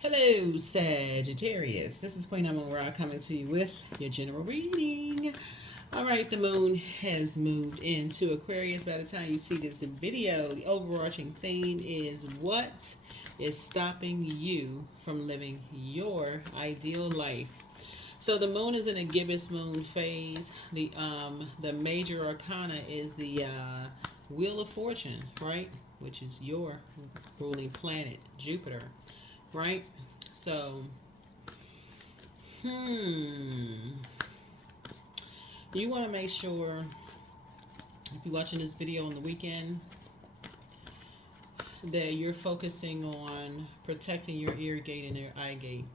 Hello, Sagittarius. This is Queen Amun Ra coming to you with your general reading. All right, the moon has moved into Aquarius. By the time you see this video, the overarching theme is what is stopping you from living your ideal life. So the moon is in a gibbous moon phase. The major arcana is the Wheel of Fortune, right? Which is your ruling planet, Jupiter, right? So, you want to make sure, if you're watching this video on the weekend, that you're focusing on protecting your ear gate and your eye gate.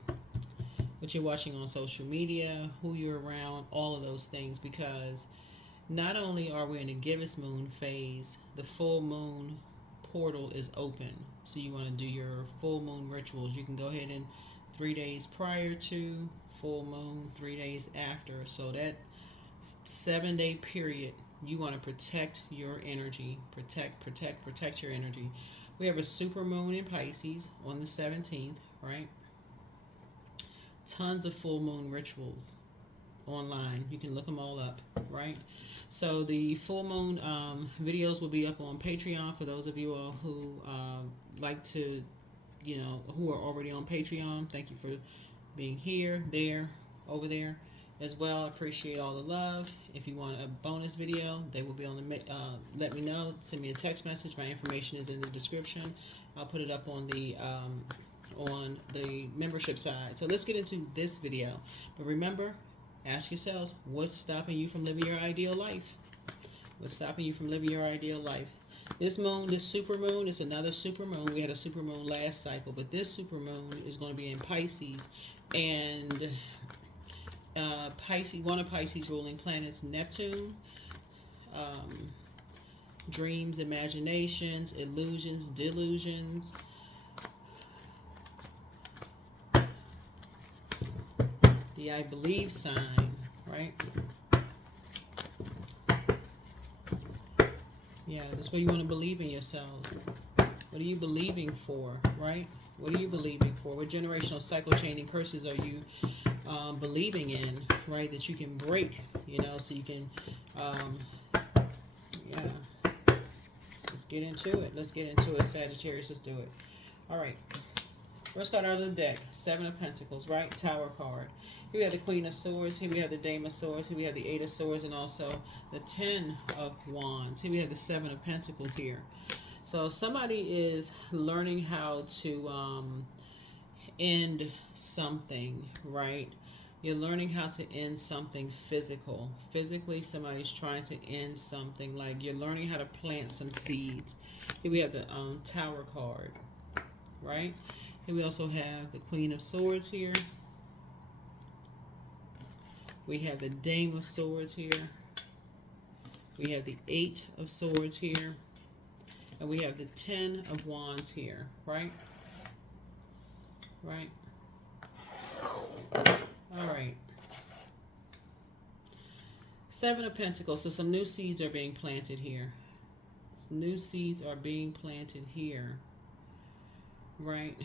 What you're watching on social media, who you're around, all of those things, because not only are we in a gibbous moon phase, the full moon portal is open. So you want to do your full moon rituals. You can go ahead and 3 days prior to full moon, 3 days after. So that 7-day period, you want to protect your energy. Protect your energy. We have a super moon in Pisces on the 17th, right? Tons of full moon rituals online. You can look them all up, right? So the full moon videos will be up on Patreon for those of you all who like to, who are already on Patreon. Thank you for being here, there, over there as well. I appreciate all the love. If you want a bonus video, they will be on the let me know. Send me a text message. My information is in the description. I'll put it up on the membership side. So let's get into this video. But remember, ask yourselves, what's stopping you from living your ideal life? What's stopping you from living your ideal life? This moon, this super moon, is another super moon. We had a super moon last cycle, but this super moon is going to be in Pisces. And Pisces, one of Pisces' ruling planets, Neptune, dreams, imaginations, illusions, delusions. The I believe sign, right? Yeah, that's where you want to believe in yourselves. What are you believing for, right? What are you believing for? What generational cycle chaining curses are you believing in, right? That you can break, so you can, yeah. Let's get into it. Let's get into it, Sagittarius. Let's do it. All right. First card out of the deck, Seven of Pentacles, right? Tower card. Here we have the Queen of Swords. Here we have the Dame of Swords. Here we have the Eight of Swords, and also the Ten of Wands. Here we have the Seven of Pentacles here. So somebody is learning how to end something, right? You're learning how to end something physical. Physically, somebody's trying to end something. Like you're learning how to plant some seeds. Here we have the Tower card, right? Here we also have the Queen of Swords here. We have the Dame of Swords here. We have the Eight of Swords here. And we have the Ten of Wands here, right? Right. All right. Seven of Pentacles. So some new seeds are being planted here. Some new seeds are being planted here. Right.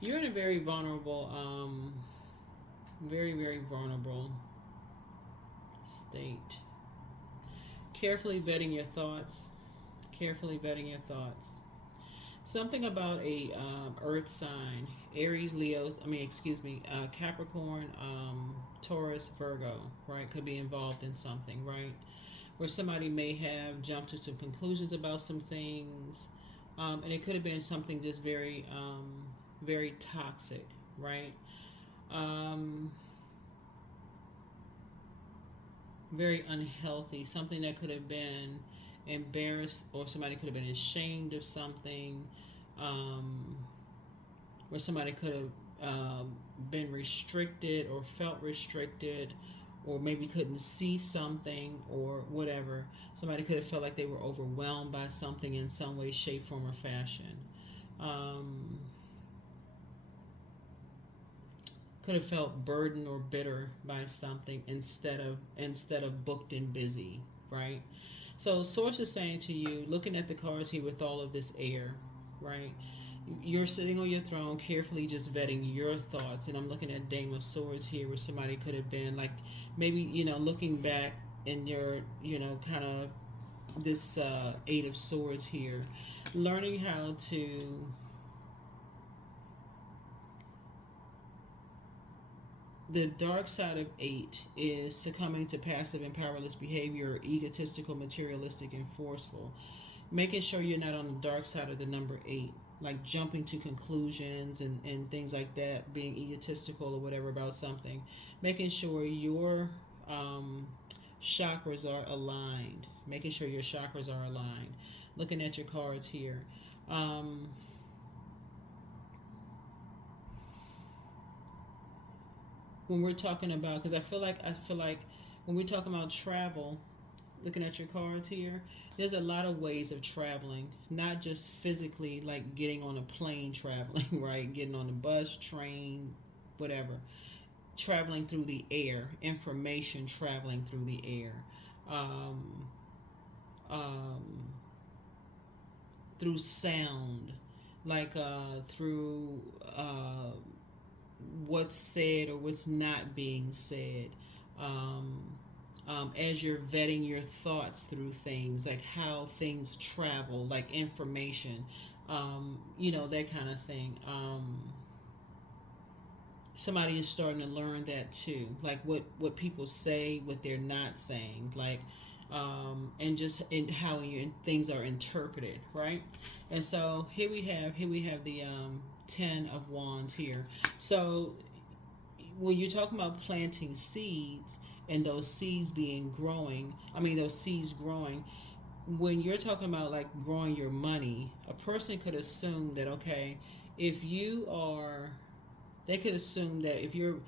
You're in a very vulnerable, very vulnerable state. Carefully vetting your thoughts. Carefully vetting your thoughts. Something about a earth sign. Aries, Capricorn, Taurus, Virgo, right? Could be involved in something, right? Where somebody may have jumped to some conclusions about some things. And it could have been something just very toxic, right? Very unhealthy. Something that could have been embarrassed, or somebody could have been ashamed of something. Where somebody could have been restricted or felt restricted, or maybe couldn't see something or whatever. Somebody could have felt like they were overwhelmed by something in some way, shape, form, or fashion. Could have felt burdened or bitter by something instead of booked and busy, right? So source is saying to you, looking at the cards here with all of this air, right? You're sitting on your throne, carefully just vetting your thoughts. And I'm looking at Dame of Swords here, where somebody could have been like, maybe, looking back in your, kind of this Eight of Swords here, learning how to the dark side of 8 is succumbing to passive and powerless behavior, or egotistical, materialistic, and forceful. Making sure you're not on the dark side of the number 8, like jumping to conclusions and things like that, being egotistical or whatever about something. Making sure your chakras are aligned. Making sure your chakras are aligned. Looking at your cards here. When we're talking about, because I feel like when we're talking about travel, looking at your cards here, there's a lot of ways of traveling, not just physically, like getting on a plane traveling, right? Getting on a bus, train, whatever. Traveling through the air, information traveling through the air, through sound, like through what's said or what's not being said. As you're vetting your thoughts through things, like how things travel, like information, that kind of thing. Somebody is starting to learn that too, like what people say, what they're not saying, like, and just in how things are interpreted, right? And so here we have the 10 of Wands here. So when you're talking about planting seeds and those seeds growing, when you're talking about like growing your money, a person could assume that, okay, if you are, they could assume that if you're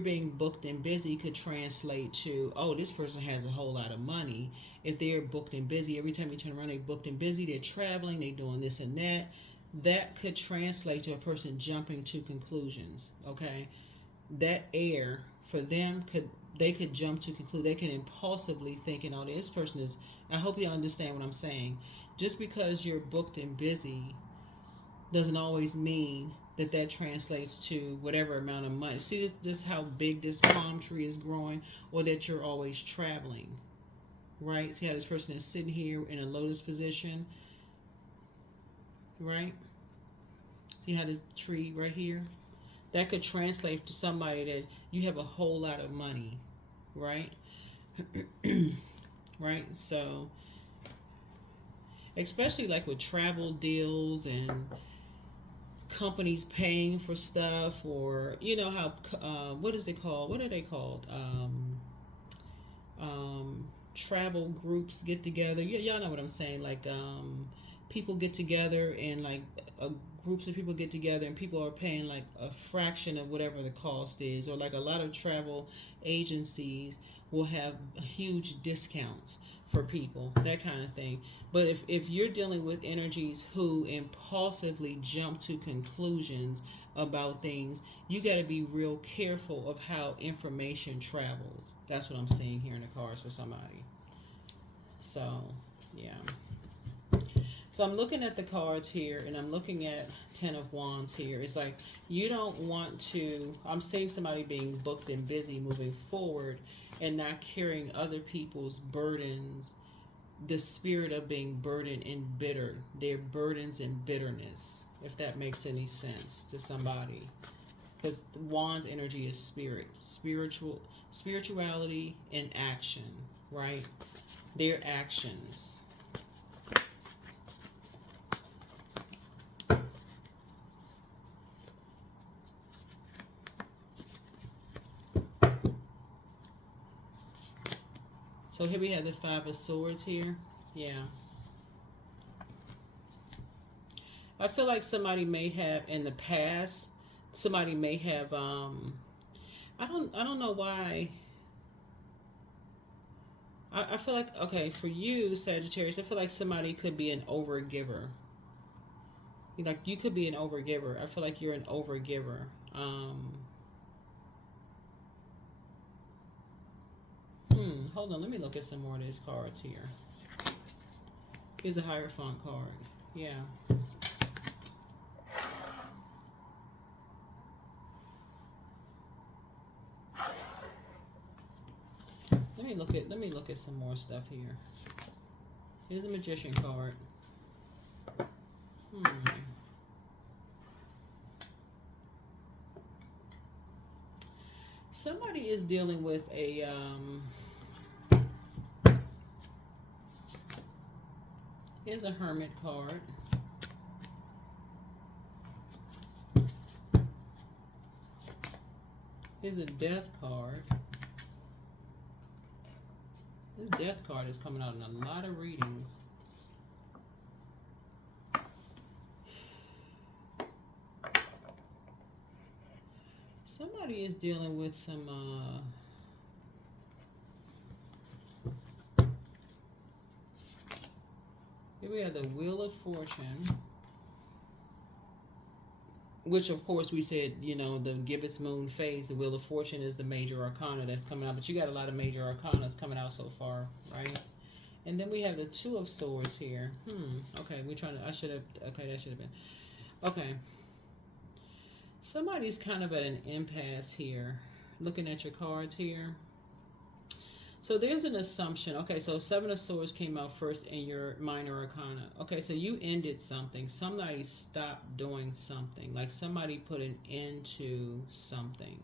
being booked and busy could translate to, oh, this person has a whole lot of money. If they're booked and busy, every time you turn around, they're booked and busy, they're traveling, they're doing this and that. That could translate to a person jumping to conclusions, okay? That air for them they could jump to conclude. They can impulsively thinking, oh, this person is, I hope you understand what I'm saying. Just because you're booked and busy doesn't always mean that translates to whatever amount of money. See this how big this palm tree is growing, or that you're always traveling, right? See how this person is sitting here in a lotus position, right? See how this tree right here? That could translate to somebody that you have a whole lot of money, right? Right? So, especially like with travel deals and companies paying for stuff, or how what is it called? What are they called? Travel groups get together. Y'all know what I'm saying. Like people get together and like groups of people get together and people are paying like a fraction of whatever the cost is, or like a lot of travel agencies will have huge discounts for people, that kind of thing. But if you're dealing with energies who impulsively jump to conclusions about things, you got to be real careful of how information travels. That's what I'm seeing here in the cards for somebody. So, yeah. So I'm looking at the cards here, and I'm looking at 10 of Wands here. It's like you don't want to, I'm seeing somebody being booked and busy moving forward and not carrying other people's burdens, the spirit of being burdened and bitter, their burdens and bitterness, if that makes any sense to somebody. Because Wands energy is spirituality and action, right? Their actions. So here we have the 5 of Swords here. Yeah. I feel like somebody may have in the past, somebody may have I don't know why. I feel like, okay, for you, Sagittarius, I feel like somebody could be an overgiver. Like you could be an overgiver. I feel like you're an overgiver. Hold on, let me look at some more of these cards here. Here's a Hierophant card. Yeah. let me look at some more stuff here. Here's the Magician card. Somebody is dealing with a here's a Hermit card. Here's a Death card. This Death card is coming out in a lot of readings. Somebody is dealing with some here we have the Wheel of Fortune, which of course we said, you know, the Gibbous Moon phase, the Wheel of Fortune is the major arcana that's coming out, but you got a lot of major arcanas coming out so far, right? And then we have the Two of Swords here. Okay, we're trying to, I should have, okay, that should have been, okay. Somebody's kind of at an impasse here, looking at your cards here. So there's an assumption. Okay, so Seven of Swords came out first in your minor arcana. Okay, so you ended something. Somebody stopped doing something. Like somebody put an end to something.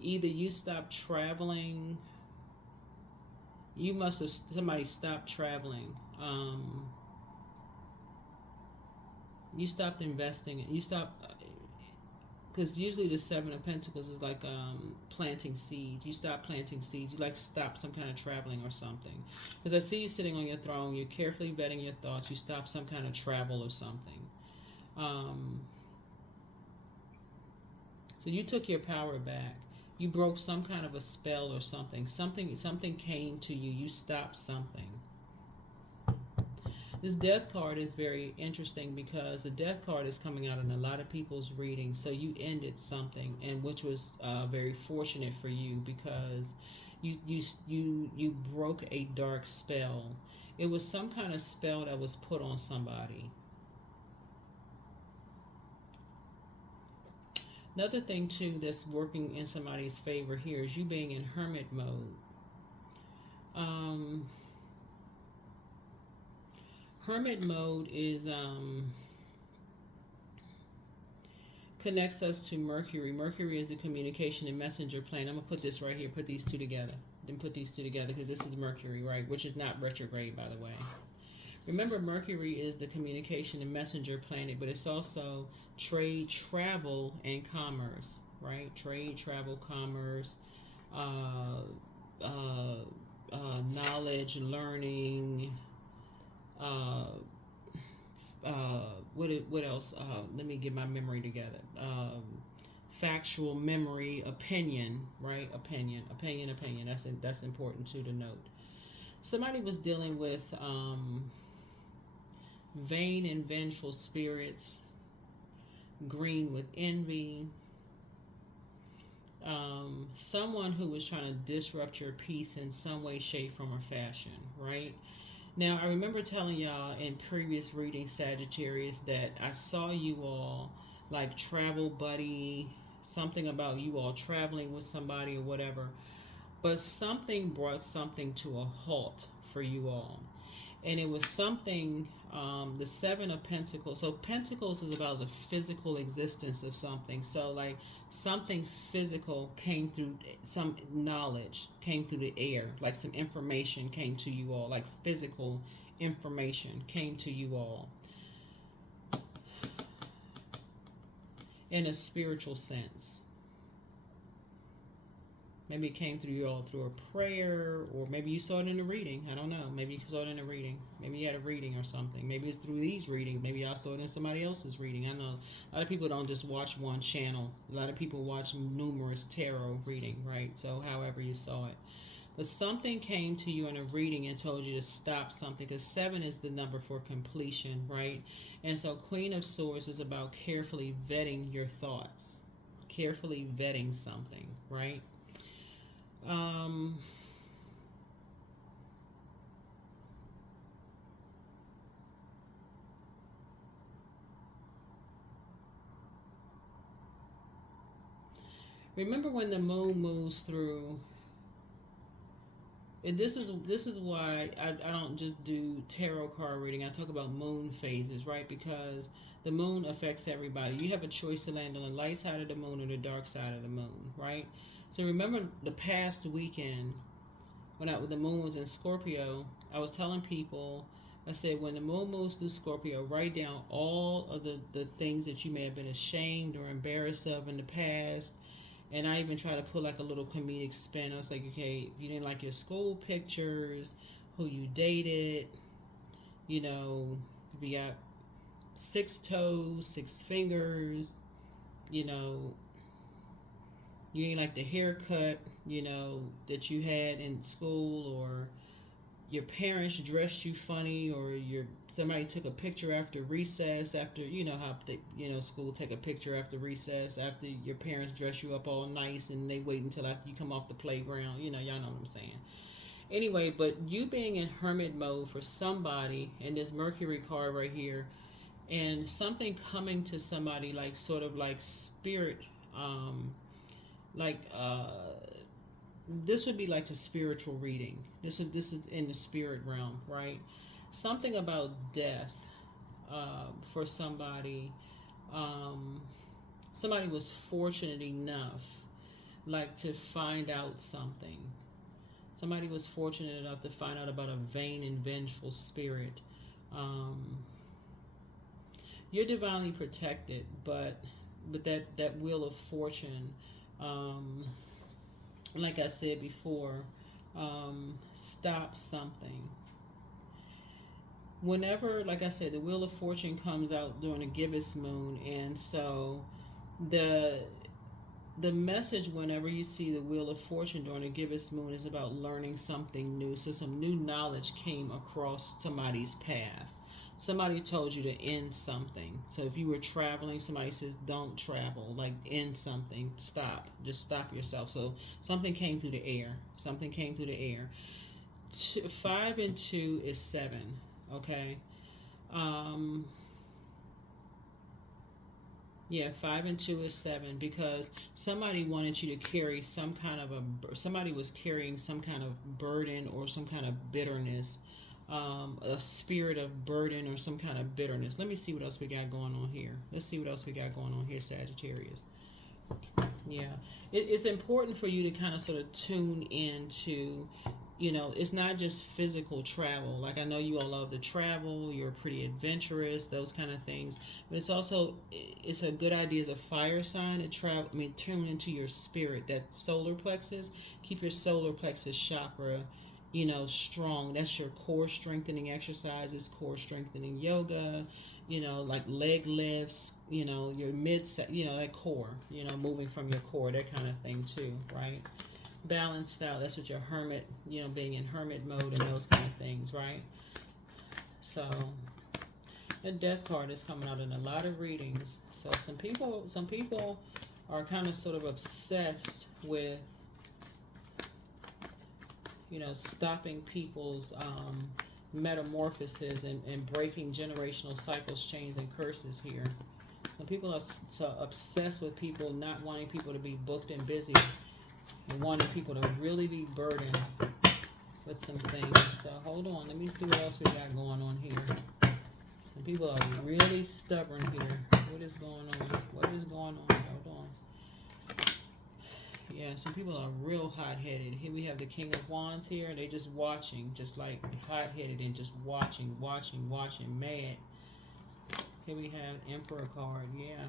Either you stopped traveling. You must have, somebody stopped traveling. You stopped investing. You stopped, because usually the Seven of Pentacles is like planting seeds. You stop planting seeds. You like stop some kind of traveling or something. Because I see you sitting on your throne. You're carefully vetting your thoughts. You stop some kind of travel or something. So you took your power back. You broke some kind of a spell or something. Something came to you. You stopped something. This Death card is very interesting because the Death card is coming out in a lot of people's readings. So you ended something, and which was very fortunate for you because you broke a dark spell. It was some kind of spell that was put on somebody. Another thing too that's working in somebody's favor here is you being in hermit mode. Hermit mode is connects us to Mercury. Mercury is the communication and messenger plane. I'm gonna put this right here. Put these two together. Then put these two together because this is Mercury, right? Which is not retrograde, by the way. Remember, Mercury is the communication and messenger planet, but it's also trade, travel, and commerce, right? Trade, travel, commerce, knowledge, learning. What else? Let me get my memory together. Factual memory, opinion, right? Opinion. That's important too to note. Somebody was dealing with vain and vengeful spirits, green with envy. Someone who was trying to disrupt your peace in some way, shape, form, or fashion, right? Now, I remember telling y'all in previous readings, Sagittarius, that I saw you all like travel buddy, something about you all traveling with somebody or whatever. But something brought something to a halt for you all. And it was something, the Seven of Pentacles. So Pentacles is about the physical existence of something. So like something physical came through, some knowledge came through the air. Like some information came to you all. Like physical information came to you all. In a spiritual sense. Maybe it came through you all through a prayer, or maybe you saw it in a reading. I don't know. Maybe you saw it in a reading. Maybe you had a reading or something. Maybe it's through these readings. Maybe y'all saw it in somebody else's reading. I know a lot of people don't just watch one channel. A lot of people watch numerous tarot reading, right? So however you saw it. But something came to you in a reading and told you to stop something, because 7 is the number for completion, right? And so Queen of Swords is about carefully vetting your thoughts, carefully vetting something, right? Remember when the moon moves through And this is why I don't just do tarot card reading. I talk about moon phases, right? Because the moon affects everybody. You have a choice to land on the light side of the moon or the dark side of the moon, right? So remember the past weekend when the moon was in Scorpio, I was telling people, I said, when the moon moves through Scorpio, write down all of the things that you may have been ashamed or embarrassed of in the past. And I even try to put like a little comedic spin. I was like, okay, if you didn't like your school pictures, who you dated, you know, if you got 6 toes, 6 fingers, you know, you ain't like the haircut, you know, that you had in school, or your parents dressed you funny, or somebody took a picture after recess, after, you know how they, you know, school take a picture after recess, after your parents dress you up all nice and they wait until after you come off the playground, you know, y'all know what I'm saying. Anyway, but you being in hermit mode for somebody, and this Mercury card right here, and something coming to somebody like sort of like spirit, like this would be like a spiritual reading. This is in the spirit realm, right? Something about death for somebody. Somebody was fortunate enough, like, to find out something. Somebody was fortunate enough to find out about a vain and vengeful spirit. You're divinely protected, but that wheel of fortune, like I said before, stop something. Whenever, like I said, the wheel of fortune comes out during a gibbous moon, and so the message whenever you see the wheel of fortune during a gibbous moon is about learning something new. So some new knowledge came across somebody's path. Somebody told you to end something. So if you were traveling, somebody says don't travel, like end something, stop, just stop yourself. So something came through the air. 5 and 2 is 7. Okay. Yeah, 5 and 2 is 7, because somebody wanted you to carry somebody was carrying some kind of burden or some kind of bitterness, a spirit of burden or some kind of bitterness. Let me see what else we got going on here. Let's see what else we got going on here, Sagittarius. Yeah, it's important for you to kind of sort of tune into, you know, it's not just physical travel. Like, I know you all love to travel, you're pretty adventurous, those kind of things. But it's a good idea as a fire sign to travel. I mean, tune into your spirit, that solar plexus. Keep your solar plexus chakra, you know, strong. That's your core strengthening exercises, core strengthening yoga, you know, like leg lifts, you know, your you know, that core, you know, moving from your core, that kind of thing too, right? Balanced out, that's what your hermit, you know, being in hermit mode and those kind of things, right? So the death card is coming out in a lot of readings. So some people are kind of sort of obsessed with, you know, stopping people's metamorphoses and breaking generational cycles, chains, and curses here. Some people are so obsessed with people not wanting people to be booked and busy, and wanting people to really be burdened with some things. So hold on, let me see what else we got going on here. Some people are really stubborn here. What is going on? What is going on? Hold on. Yeah, some people are real hot-headed. Here we have the King of Wands here, and they just watching, just like hot-headed and just watching, mad. Here we have Emperor card, yeah.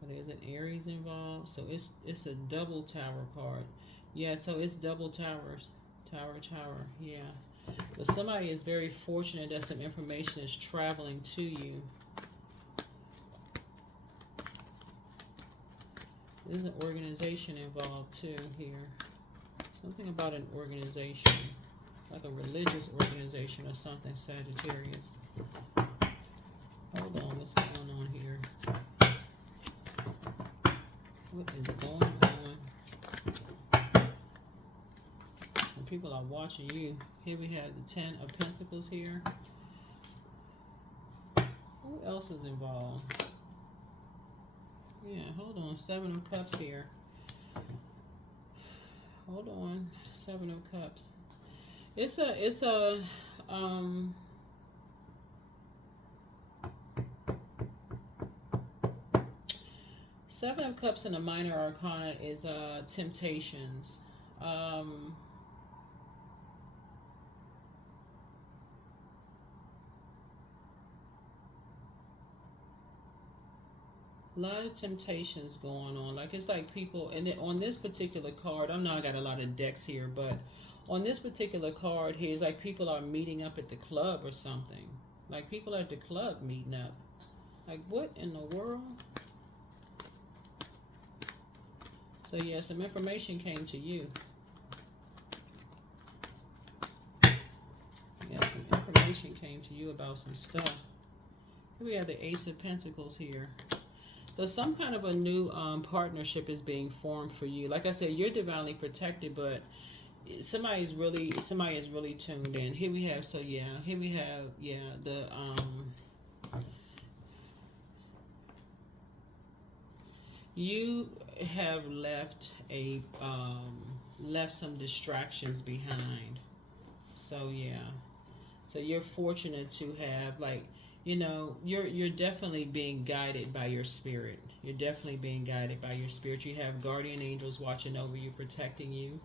So there's an Aries involved. So it's a double tower card. Yeah, so it's double towers. Tower, yeah. But somebody is very fortunate that some information is traveling to you. There's an organization involved too here. Something about an organization, like a religious organization or something, Sagittarius. Hold on, what's going on here? What is going on? And people are watching you. Here we have the 10 of Pentacles here. Who else is involved? Yeah, hold on. Seven of Cups here. Hold on. Seven of Cups. It's a Seven of Cups in a minor arcana is temptations. Um A lot of temptations going on. Like it's like people, and then on this particular card, I know I got a lot of decks here, but on this particular card here, it's like people are meeting up at the club or something. Like people at the club meeting up. Like what in the world? So yeah, some information came to you. Yeah, some information came to you about some stuff. Here we have the Ace of Pentacles here. So some kind of a new partnership is being formed for you. Like I said, you're divinely protected, but somebody is really tuned in. Here we have, here we have, the you have left left some distractions behind. So yeah. So you're fortunate to have, like, you know, you're definitely being guided by your spirit. You're definitely being guided by your spirit. You have guardian angels watching over you, protecting you.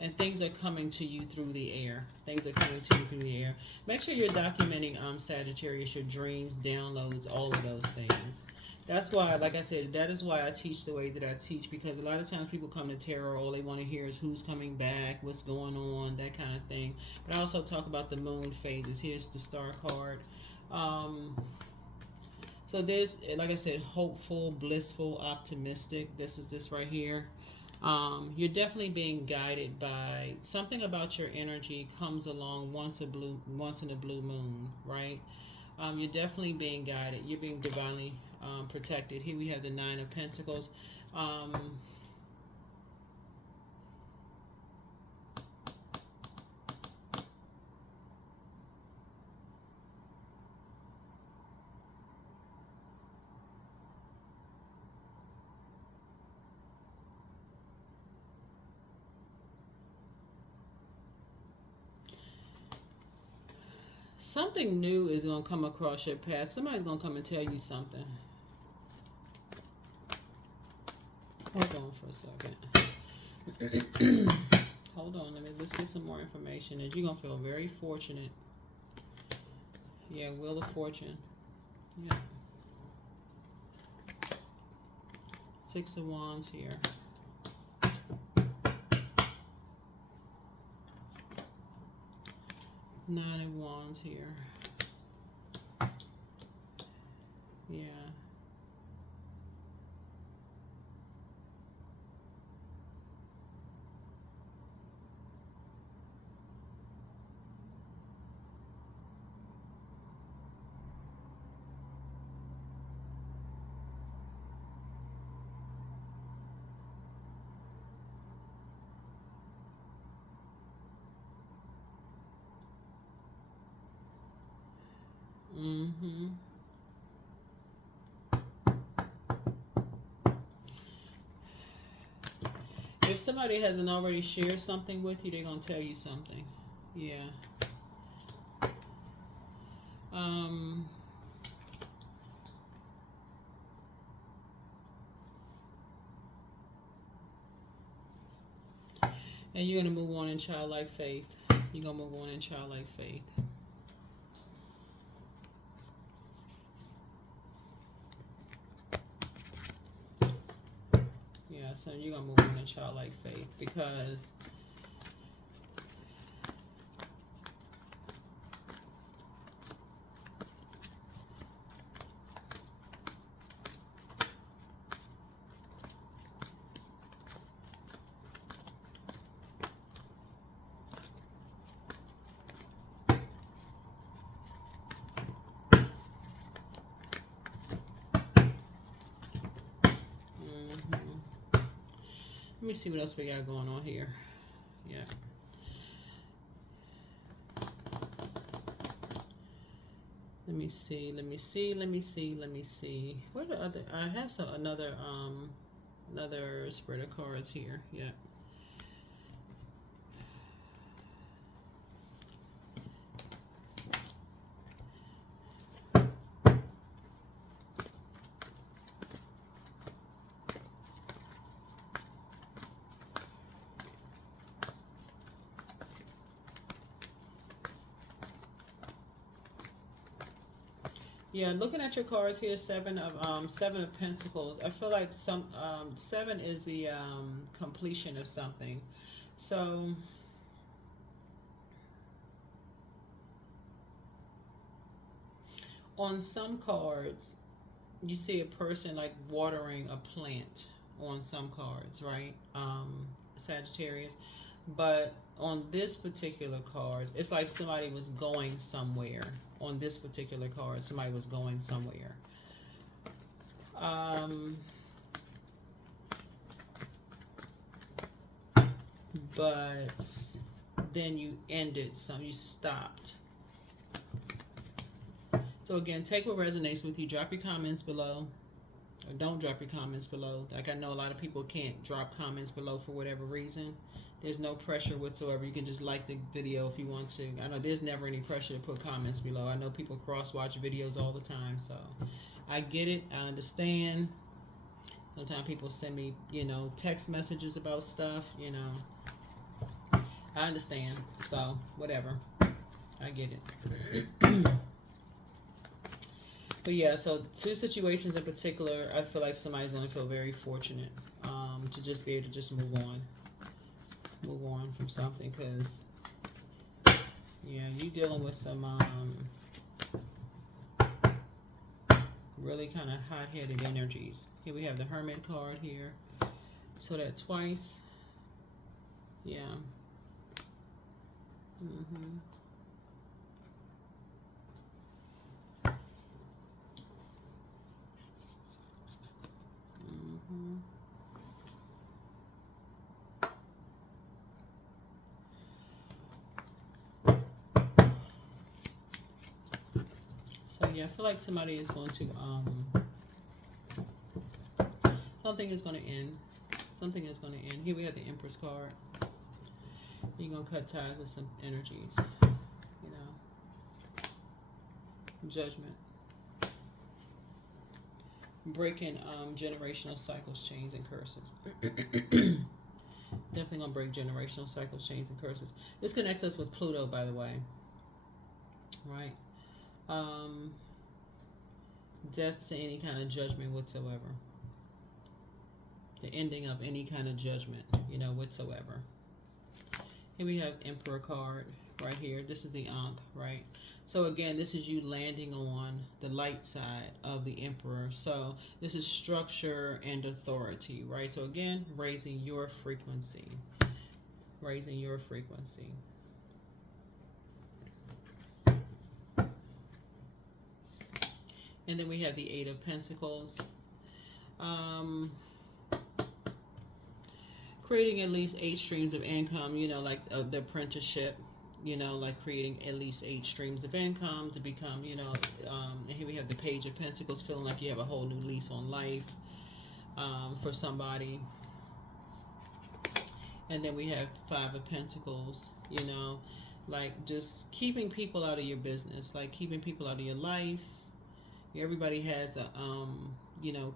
And things are coming to you through the air. Things are coming to you through the air. Make sure you're documenting, Sagittarius, your dreams, downloads, all of those things. That's why, like I said, that is why I teach the way that I teach, because a lot of times people come to tarot, all they want to hear is who's coming back, what's going on, that kind of thing. But I also talk about the moon phases. Here's the star card. So there's, like I said, hopeful, blissful, optimistic. This is this right here. You're definitely being guided by something about your energy comes along once in a blue moon, right? You're definitely being guided. You're being divinely protected. Here we have the Nine of Pentacles. Something new is going to come across your path. Somebody's going to come and tell you something. Hold on for a second. Hold on. Let's get some more information. And you're going to feel very fortunate. Yeah, Wheel of Fortune. Yeah. Six of Wands here. Nine of Wands here. Yeah. Mm-hmm. If somebody hasn't already shared something with you, they're going to tell you something. Yeah. And you're going to move on in childlike faith. You're going to move on in childlike faith. Yeah, so you're going to move on in childlike faith because let me see what else we got going on here. Yeah. Let me see. Let me see. Let me see. Let me see. What are the other? I have some another spread of cards here. Yeah. Yeah, looking at your cards here, seven of Pentacles. I feel like seven is the completion of something. So on some cards, you see a person like watering a plant on some cards, right? Sagittarius. But on this particular card, it's like somebody was going somewhere. On this particular card, somebody was going somewhere. But then you ended some, you stopped. So again, take what resonates with you. Drop your comments below. Or don't drop your comments below. Like, I know a lot of people can't drop comments below for whatever reason. There's no pressure whatsoever. You can just like the video if you want to. I know there's never any pressure to put comments below. I know people cross-watch videos all the time, so I get it. I understand. Sometimes people send me, text messages about stuff, I understand. So, whatever. I get it. But yeah, so two situations in particular, I feel like somebody's going to feel very fortunate to just be able to just move on from something, because yeah, you dealing with some really kind of hot-headed energies. Here we have the Hermit card here, so that twice. Yeah. So yeah, I feel like somebody is going to something is going to end. Something is going to end. Here we have the Empress card. You're going to cut ties with some energies. Judgment. Breaking generational cycles, chains, and curses. Definitely going to break generational cycles, chains, and curses. This connects us with Pluto, by the way. Right? Death to any kind of judgment whatsoever. The ending of any kind of judgment, whatsoever. Here we have Emperor card right here. This is the Ankh, right? So again, this is you landing on the light side of the Emperor. So this is structure and authority, right? So again, raising your frequency. Raising your frequency. And then we have the Eight of Pentacles. Creating at least 8 streams of income, like the apprenticeship, like creating at least 8 streams of income to become, and here we have the Page of Pentacles, feeling like you have a whole new lease on life for somebody. And then we have Five of Pentacles, like just keeping people out of your business, like keeping people out of your life. Everybody has a,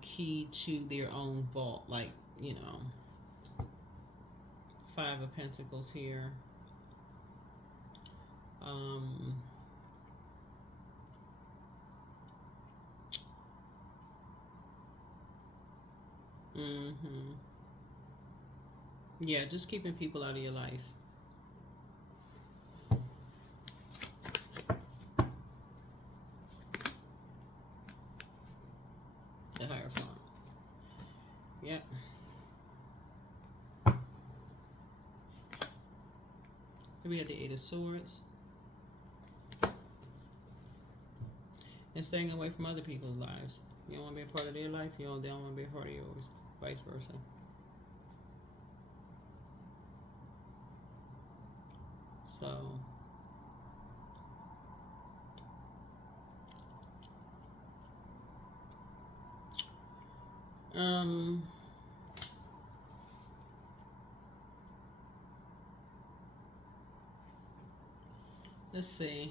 key to their own vault, like, Five of Pentacles here. Yeah, just keeping people out of your life. The Hierophant. Yep. Here we have the Eight of Swords. And staying away from other people's lives. You don't want to be a part of their life, they don't want to be a part of yours. Vice versa. So Um, let's see.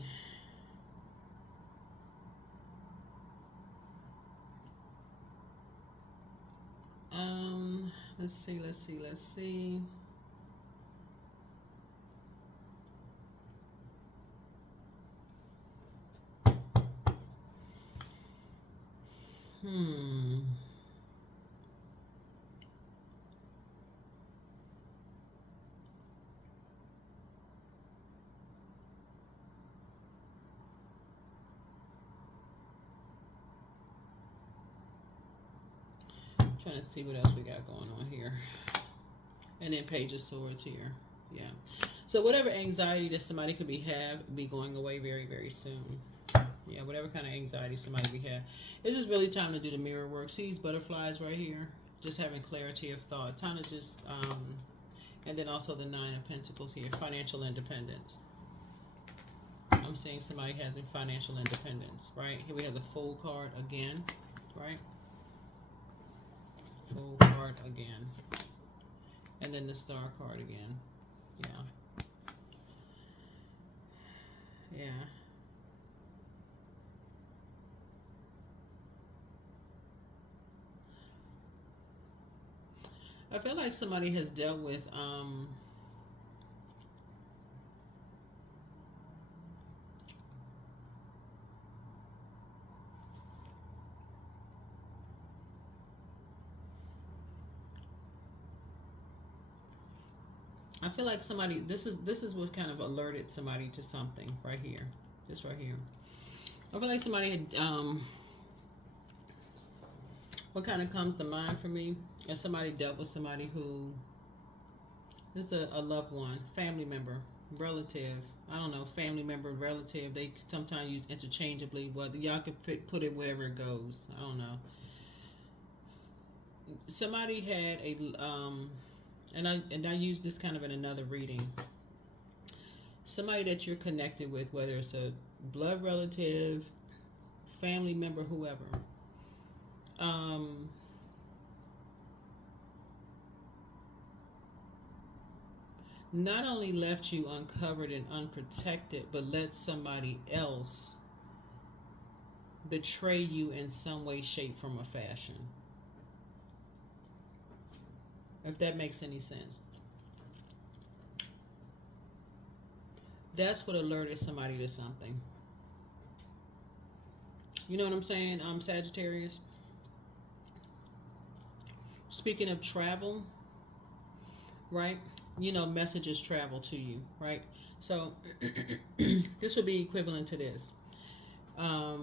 Let's see, let's see, let's see. Hmm. Trying to see what else we got going on here. And then Page of Swords here. Yeah. So whatever anxiety that somebody could be going away very, very soon. Yeah, whatever kind of anxiety somebody be have. It's just really time to do the mirror work. See these butterflies right here? Just having clarity of thought. Time to just, and then also the Nine of Pentacles here. Financial independence. I'm seeing somebody has a financial independence, right? Here we have the Fool card again, right? Fool card again. And then the Star card again. Yeah. Yeah. I feel like somebody has dealt with, I feel like somebody, this is what kind of alerted somebody to something right here. This right here. I feel like somebody had, what kind of comes to mind for me is somebody dealt with somebody who, this is a loved one, family member, relative. I don't know, family member, relative. They sometimes use interchangeably. Whether y'all could put it wherever it goes. I don't know. Somebody had a, and I use this kind of in another reading. Somebody that you're connected with, whether it's a blood relative, family member, whoever. Not only left you uncovered and unprotected, but let somebody else betray you in some way, shape, form, or fashion. If that makes any sense. That's what alerted somebody to something. You know what I'm saying, Sagittarius? Speaking of travel, right? You know, messages travel to you, right? So this would be equivalent to this. A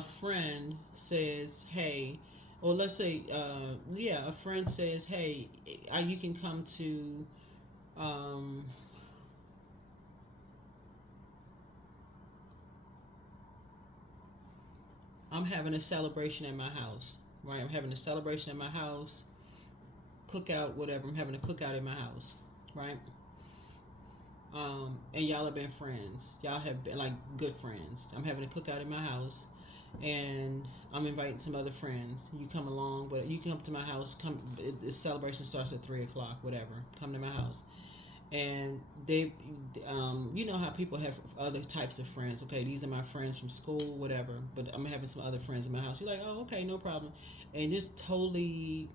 friend says, hey, or let's say, a friend says, hey, you can come to, I'm having a celebration at my house, right? I'm having a celebration at my house, cookout, whatever. I'm having a cookout at my house, right? And y'all have been friends. Y'all have been like good friends. I'm having a cookout at my house, and I'm inviting some other friends. You come along, but you come to my house. Come, the celebration starts at 3:00, whatever. Come to my house, and they, you know how people have other types of friends. Okay, these are my friends from school, whatever. But I'm having some other friends in my house. You're like, oh, okay, no problem, and just totally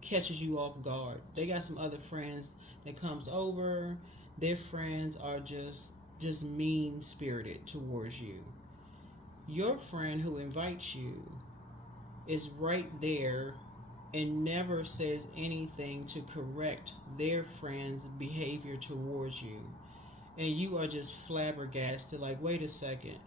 catches you off guard. They got some other friends that comes over. Their friends are just mean spirited towards you. Your friend who invites you is right there and never says anything to correct their friend's behavior towards you. And you are just flabbergasted, like, wait a second.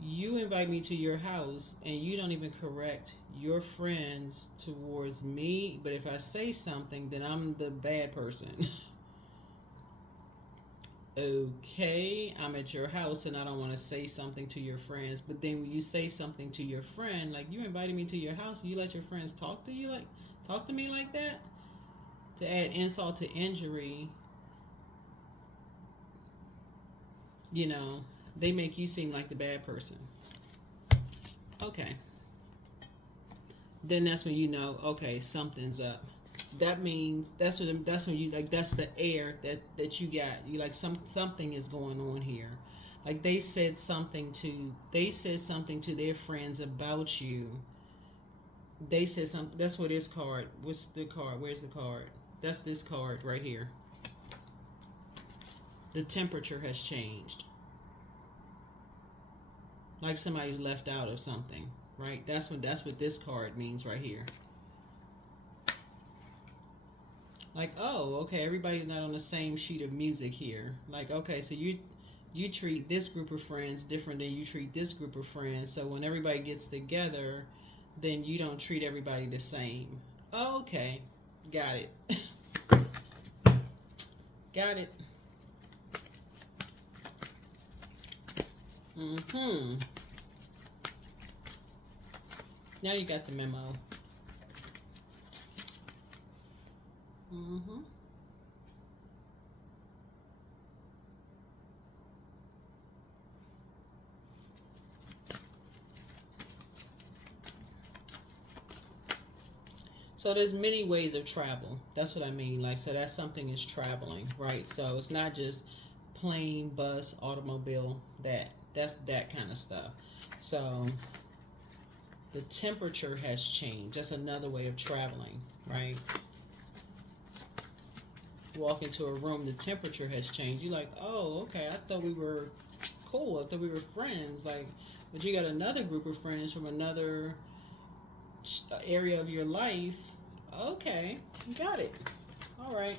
You invite me to your house and you don't even correct your friends towards me, but if I say something, then I'm the bad person. Okay, I'm at your house and I don't want to say something to your friends, but then when you say something to your friend, like you invited me to your house, you let your friends talk to you, like talk to me like that, to add insult to injury. You know, they make you seem like the bad person. Okay. then that's when you know, okay, something's up. That means that's when you like, that's the air that you got. You like, something is going on here. Like they said something to their friends about you. They said something. That's what this card. What's the card? Where's the card? That's this card right here. The temperature has changed. Like somebody's left out of something, right? That's what this card means right here. Like, oh, okay, everybody's not on the same sheet of music here. Like, okay, so you treat this group of friends different than you treat this group of friends. So when everybody gets together, then you don't treat everybody the same. Okay, got it. Got it. Now you got the memo. So there's many ways of travel. That's what I mean. Like, so that something is traveling, right? So it's not just plane, bus, automobile, that's that kind of stuff. So the temperature has changed. That's another way of traveling, right? Walk into a room, the temperature has changed. You're like, oh, okay, I thought we were cool. I thought we were friends. Like, but you got another group of friends from another area of your life. Okay, you got it. All right.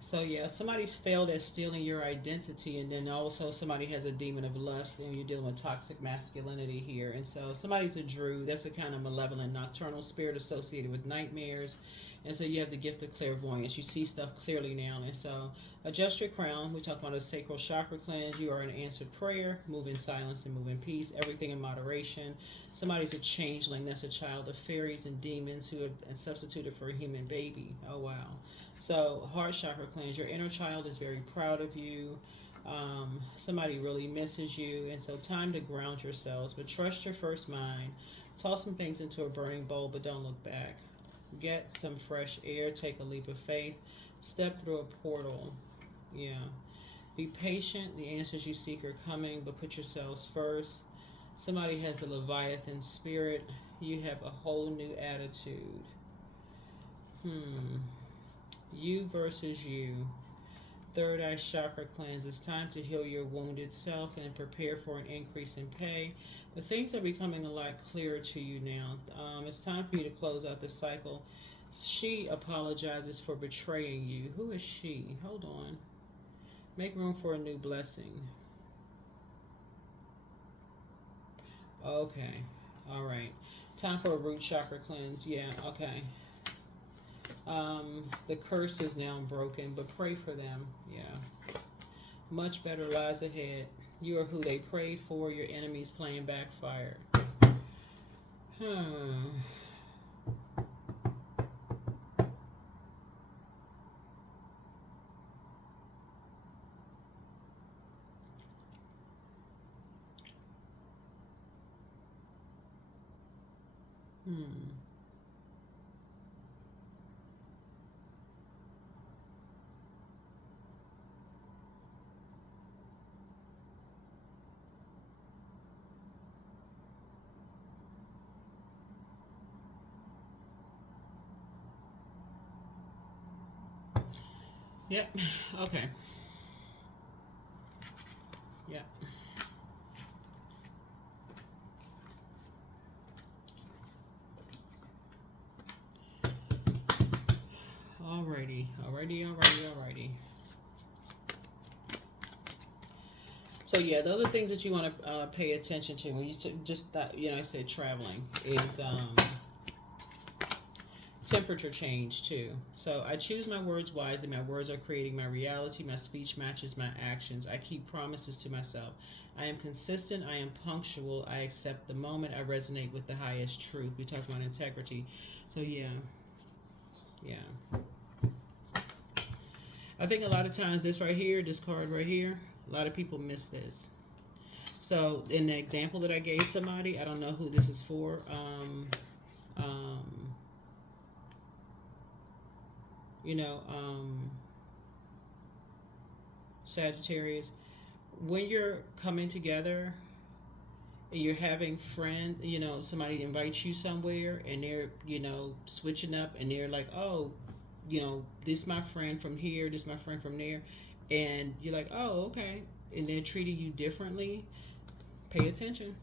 So yeah, somebody's failed at stealing your identity, and then also somebody has a demon of lust, and you're dealing with toxic masculinity here. And so somebody's a Drew. That's a kind of malevolent, nocturnal spirit associated with nightmares. And so you have the gift of clairvoyance. You see stuff clearly now. And so adjust your crown. We talk about a sacral chakra cleanse. You are an answered prayer. Move in silence and move in peace. Everything in moderation. Somebody's a changeling. That's a child of fairies and demons who have been substituted for a human baby. Oh, wow. So heart chakra cleanse. Your inner child is very proud of you. Somebody really misses you. And so time to ground yourselves. But trust your first mind. Toss some things into a burning bowl, but don't look back. Get some fresh air. Take a leap of faith. Step through a portal. Yeah. Be patient. The answers you seek are coming, but put yourselves first. Somebody has a Leviathan spirit. You have a whole new attitude. You versus you. Third eye chakra cleanse. It's time to heal your wounded self and prepare for an increase in pay. But things are becoming a lot clearer to you now. It's time for you to close out the cycle. She apologizes for betraying you. Who is she? Hold on. Make room for a new blessing. Okay. All right. Time for a root chakra cleanse. Yeah, okay. The curse is now broken, but pray for them. Yeah. Much better lies ahead. You are who they prayed for. Your enemy's plan backfired. Yep. Okay. Yep. Alrighty. So yeah, those are things that you want to pay attention to when you just thought, I said traveling is temperature change too. So I choose my words wisely. My words are creating my reality. My speech matches my actions. I keep promises to myself. I am consistent. I am punctual. I accept the moment. I resonate with the highest truth. We talked about integrity. So yeah. I think a lot of times this right here, this card right here, a lot of people miss this. So in the example that I gave somebody, I don't know who this is for. You know, Sagittarius, when you're coming together and you're having friends, you know, somebody invites you somewhere and they're, you know, switching up and they're like, oh, you know, this my friend from here, this my friend from there, and you're like, oh, okay, and they're treating you differently. Pay attention.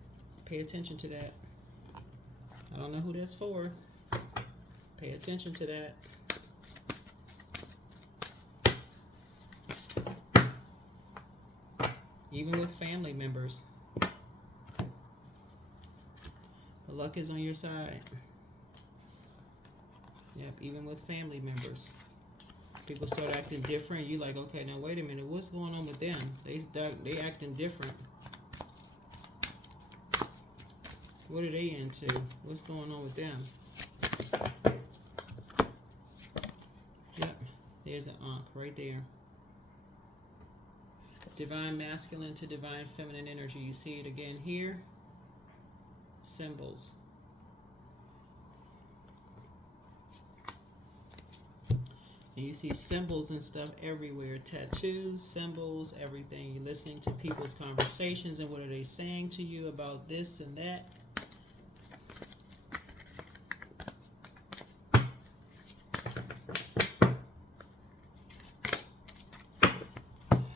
Pay attention to that. I don't know who that's for. Pay attention to that. Even with family members. The luck is on your side. Yep, even with family members. People start acting different. You like, okay, now wait a minute. What's going on with them? They acting different. What are they into? What's going on with them? Yep, there's an Ankh right there. Divine masculine to divine feminine energy. You see it again here. Symbols. And you see symbols and stuff everywhere. Tattoos, symbols, everything. You're listening to people's conversations and what are they saying to you about this and that.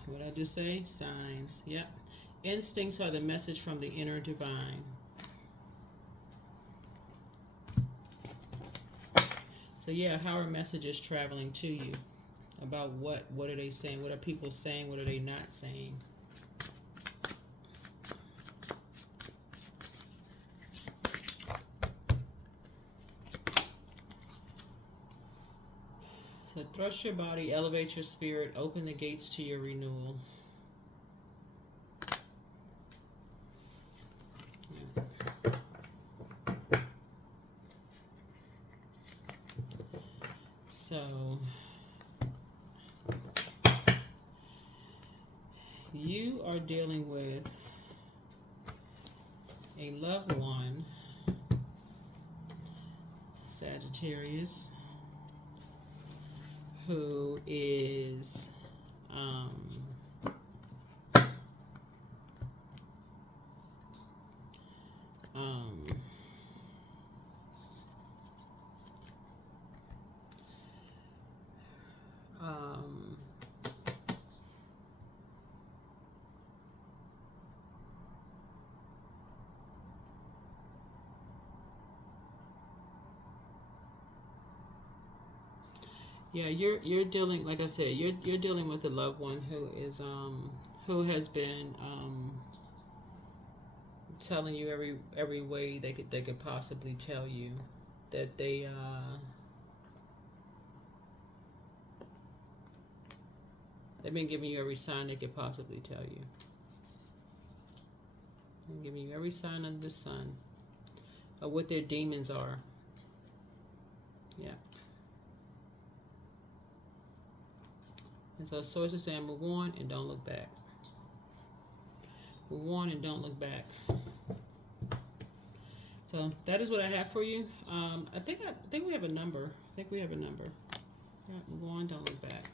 What I just say? Signs. Yep. Instincts are the message from the inner divine. So yeah, how are messages traveling to you? About what? What are they saying? What are people saying? What are they not saying? So thrust your body, elevate your spirit, open the gates to your renewal. So you are dealing with a loved one, Sagittarius, who is yeah, you're dealing, like I said, you're dealing with a loved one who has been telling you every way they could possibly tell you that they've been giving you every sign they could possibly tell you. They're giving you every sign under the sun of what their demons are. Yeah. And so Source is saying, move on and don't look back. Move on and don't look back. So that is what I have for you. I think we have a number. I think we have a number. Yeah, move on, don't look back.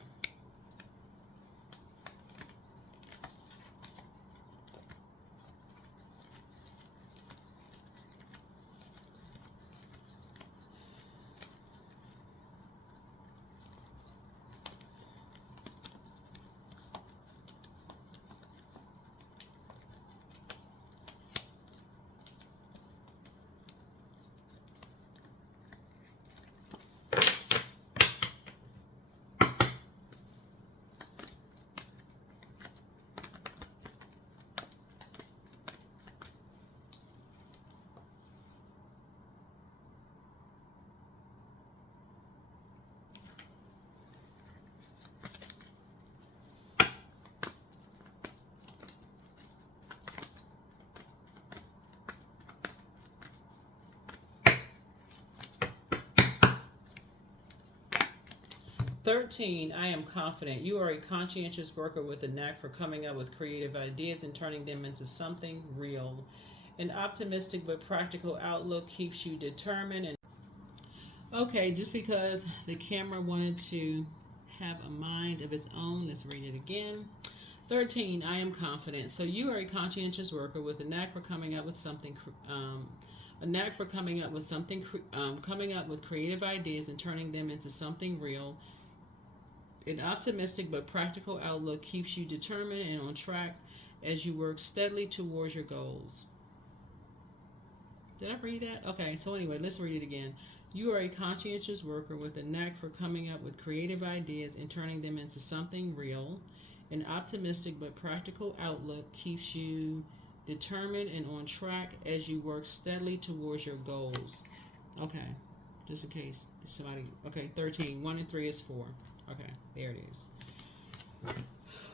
13, I am confident. You are a conscientious worker with a knack for coming up with creative ideas and turning them into something real. An optimistic but practical outlook keeps you determined. And okay, just because the camera wanted to have a mind of its own, let's read it again. 13, I am confident. So you are a conscientious worker with a knack for coming up with something coming up with creative ideas and turning them into something real. An optimistic but practical outlook keeps you determined and on track as you work steadily towards your goals. Did I read that? Okay, so anyway, let's read it again. You are a conscientious worker with a knack for coming up with creative ideas and turning them into something real. An optimistic but practical outlook keeps you determined and on track as you work steadily towards your goals. Okay, just in case somebody. Okay, 13. 1 and 3 is 4. Okay, there it is.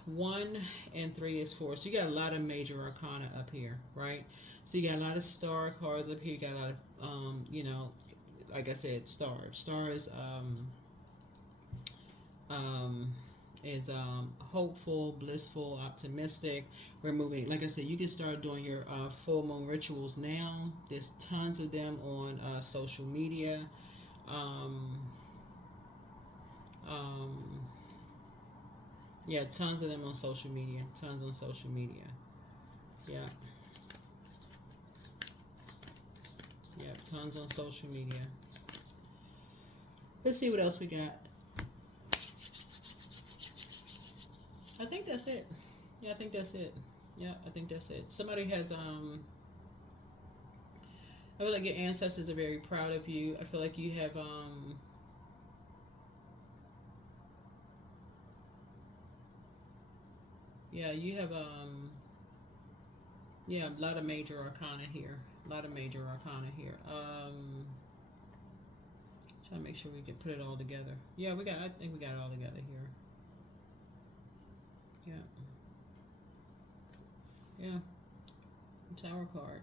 1 and 3 is 4. So you got a lot of major arcana up here, right? So you got a lot of star cards up here. You got a lot of, like I said, star. Star is hopeful, blissful, optimistic. We're moving. Like I said, you can start doing your full moon rituals now. There's tons of them on social media. Yeah, tons of them on social media. Tons on social media. Yeah. Yeah, tons on social media. Let's see what else we got. I think that's it. Yeah, I think that's it. Yeah, I think that's it. Somebody has I feel like your ancestors are very proud of you. I feel like you have you have a lot of major arcana here. A lot of major arcana here. Trying to make sure we can put it all together. Yeah, I think we got it all together here. Yeah. Tower card.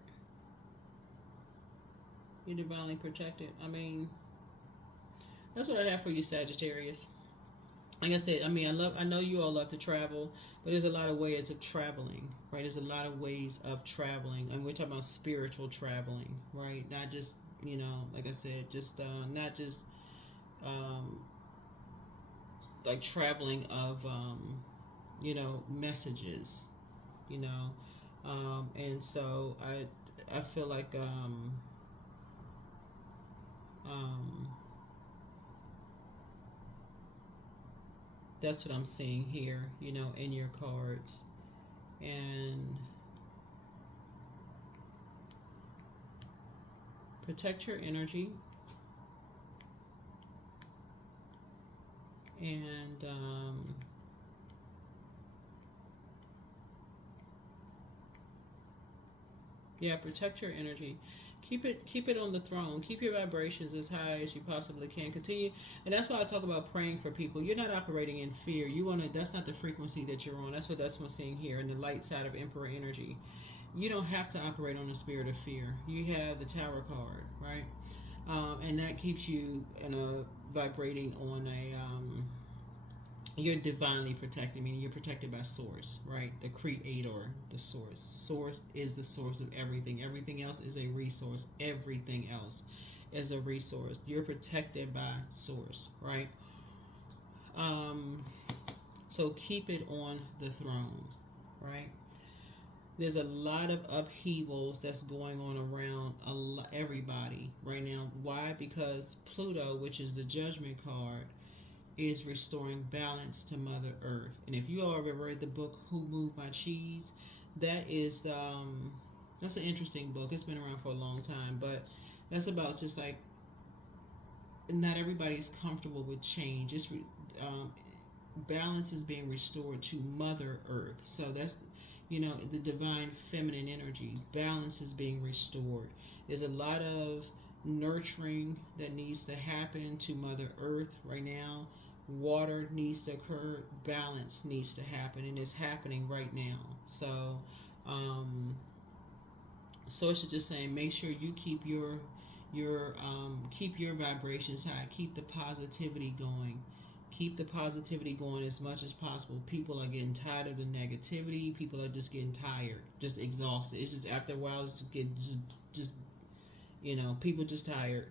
You're divinely protected. I mean, that's what I have for you, Sagittarius. Like I said, I know you all love to travel, but there's a lot of ways of traveling, right? There's a lot of ways of traveling, and we're talking about spiritual traveling, right? Not just, like I said, just not just like traveling of, messages, and so I feel like that's what I'm seeing here, in your cards. And protect your energy. And protect your energy. Keep it on the throne. Keep your vibrations as high as you possibly can. Continue, and that's why I talk about praying for people. You're not operating in fear. That's not the frequency that you're on. That's what I'm seeing here in the light side of Emperor energy. You don't have to operate on the spirit of fear. You have the Tower card, right? And that keeps you vibrating on a you're divinely protected, meaning you're protected by source, right? The creator, the source. Source is the source of everything. Everything else is a resource. Everything else is a resource. You're protected by source, right? So keep it on the throne, right? There's a lot of upheavals that's going on around everybody right now. Why? Because Pluto, which is the judgment card, is restoring balance to Mother Earth. And if you already read the book Who Moved My Cheese, that's an interesting book. It's been around for a long time, but that's about just like not everybody's comfortable with change. It's balance is being restored to Mother Earth. So that's the divine feminine energy. Balance is being restored. There's a lot of nurturing that needs to happen to Mother Earth right now. Water needs to occur, balance needs to happen, and it's happening right now. So Source is just saying, make sure you keep your vibrations high, keep the positivity going, Keep the positivity going as much as possible. People are getting tired of the negativity. People are just getting tired, just exhausted. It's just after a while, it's just you know, people just tired.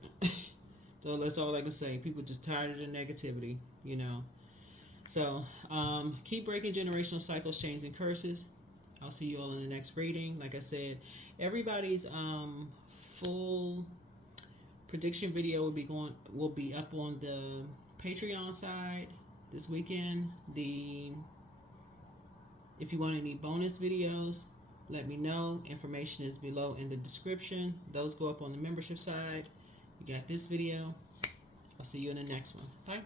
So that's all I can say. People just tired of the negativity, you know. So keep breaking generational cycles, chains, and curses. I'll see you all in the next reading. Like I said, everybody's full prediction video will be up on the Patreon side this weekend. If you want any bonus videos, let me know. Information is below in the description. Those go up on the membership side. You got this video. I'll see you in the next one. Bye.